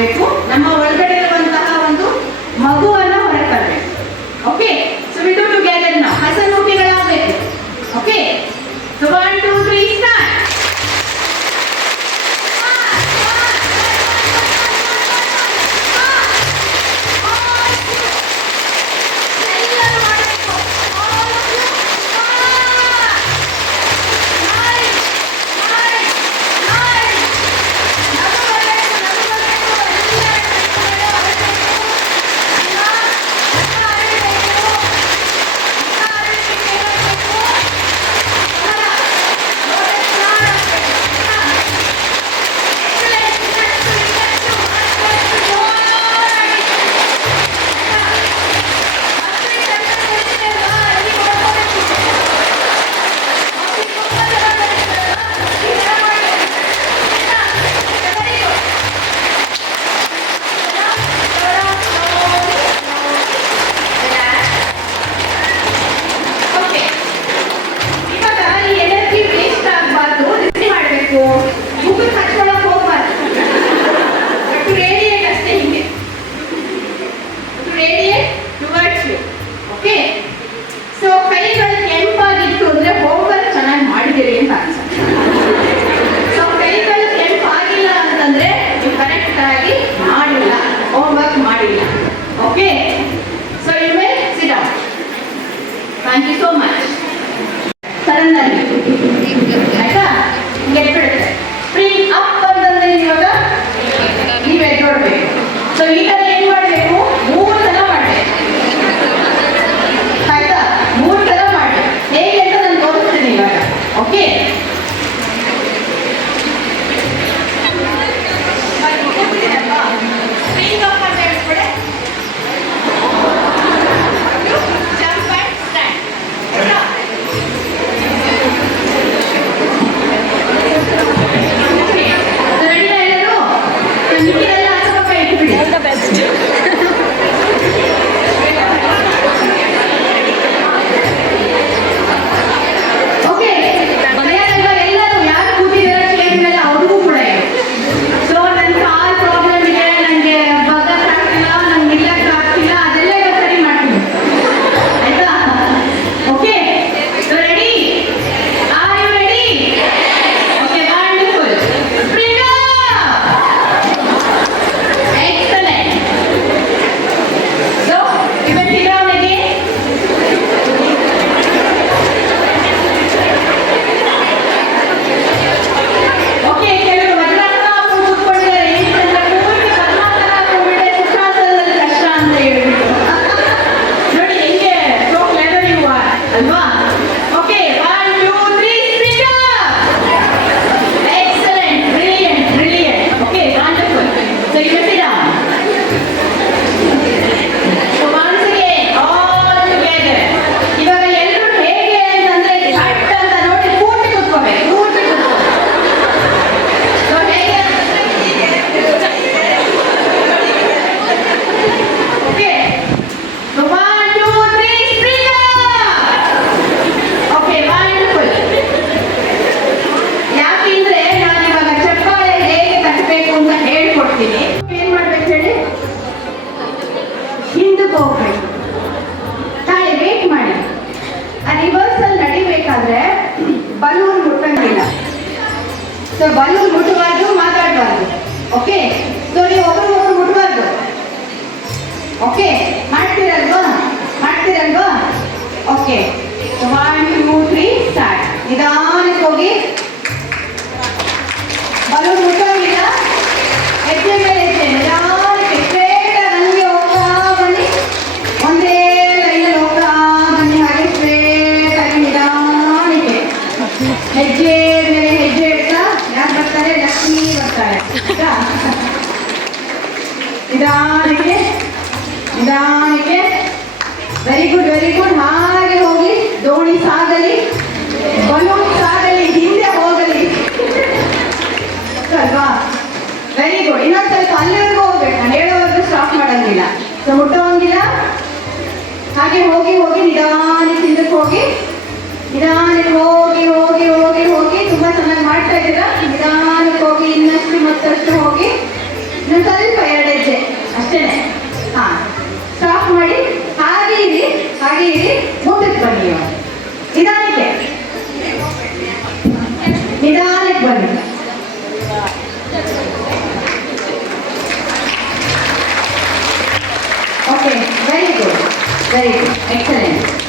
ಆಗಬೇಕು. ನಮ್ಮ ಒಳಗಡೆ ಇರುವಂತಹ ಒಂದು ಮಗುವನ್ನ ಹೊರತರಬೇಕು. Okay, so we do together now. ಹಸನ್ಮುಖಿಗಳಾಗಬೇಕು. Okay, so 1 2 3 start. Thank you so much. Suddenly, ಆಯ್ತಾ? ಗೆಟ್ಬಿಡುತ್ತೆ. Spring up ಅಂತಂದ್ರೆ ಇವಾಗ ನೀವು ಎದ್ದೋಡ್ಬೇಕು. ಸೊ ಈ ತರ ಏನ್ ಮಾಡಬೇಕು? 3 ಸಲ ಮಾಡಬೇಕು. ಆಯ್ತಾ? 3 ಸಲ ಮಾಡಿ. ಹೇಗೆ ಅಂತ ನಾನು ತೋರಿಸ್ತೀನಿ ಇವಾಗ. ಓಕೆ? Spring up ಅಂತ ಹೇಳ್ಬಿಡೆ. ಬಲೂನ್ ಮುಟ್ಟಂಗಿಲ್ಲ. ಸೊ ಬಲೂನ್ ಮುಟ್ಟಬಾರ್ದು, ಮಾತಾಡಬಾರ್ದು. ಓಕೆ, ಸೊ ನೀವು ಒಬ್ರಿಗೊಬ್ರು ಮುಟ್ಟಬಾರ್ದು. ಓಕೆ, ಮಾಡ್ತೀರಲ್ವಾ? Okay, 1 2 3 start. ನಿಧಾನಕ್ಕೆ ಹೋಗಿ. ಬಲೂನ್ ಮುಟ್ಟಂಗಿಲ್ಲ. ಹೆಜ್ಜೆ ಮೇಲೆ ಹೆಜ್ಜೆ ನಿಧಾನಕ್ಕೆ ಸ್ಟ್ರೇಟ್ ನನಗೆ ಹೋಗ್ತಾ ಬನ್ನಿ. ಒಂದೇ ಲೈನಲ್ಲಿ ಹೋಗ್ತಾ ಬನ್ನಿ. ಹಾಗೆ ಸ್ಟ್ರೇಟ್ ಆಗಿ ನಿಧಾನಕ್ಕೆ ಹೆಜ್ಜೆ ಮೇಲೆ ಹೆಜ್ಜೆ ಇಡ್ತಾ. ಯಾರು ಬರ್ತಾರೆ? ಲಕ್ಷ್ಮಿ ಬರ್ತಾರೆ. ನಿಧಾನಕ್ಕೆ. Very good. ಹಾಗೆ ಹೋಗಿ. ದೋಣಿ ಸಾಗಲಿ, ಬಲೂನ್ ಸಾಗಲಿ, ಹಿಂದೆ ಹೋಗಲಿ ಅಲ್ವಾ? Very good. ಇನ್ನೊಂದು ಸ್ವಲ್ಪ ಅಲ್ಲಿವರೆಗೂ ಹೋಗ್ಬೇಕು. ನಾನು ಹೇಳೋವರೆಗೂ ಸ್ಟಾಪ್ ಮಾಡಂಗಿಲ್ಲ. ಸೊ ಮುಟ್ಟೋಂಗಿಲ್ಲ. ಹಾಗೆ ಹೋಗಿ ನಿಧಾನಕ್ಕೆ ಹಿಂದಕ್ಕೆ ಹೋಗಿ. ತುಂಬಾ ಚೆನ್ನಾಗಿ ಮಾಡ್ತಾ ಇದ್ದೀರಾ. ನಿಧಾನಕ್ಕೆ ಹೋಗಿ, ಇನ್ನಷ್ಟು ಮತ್ತಷ್ಟು ಹೋಗಿ. ಇನ್ನೊಂದು ಸ್ವಲ್ಪ Okay, very good, excellent.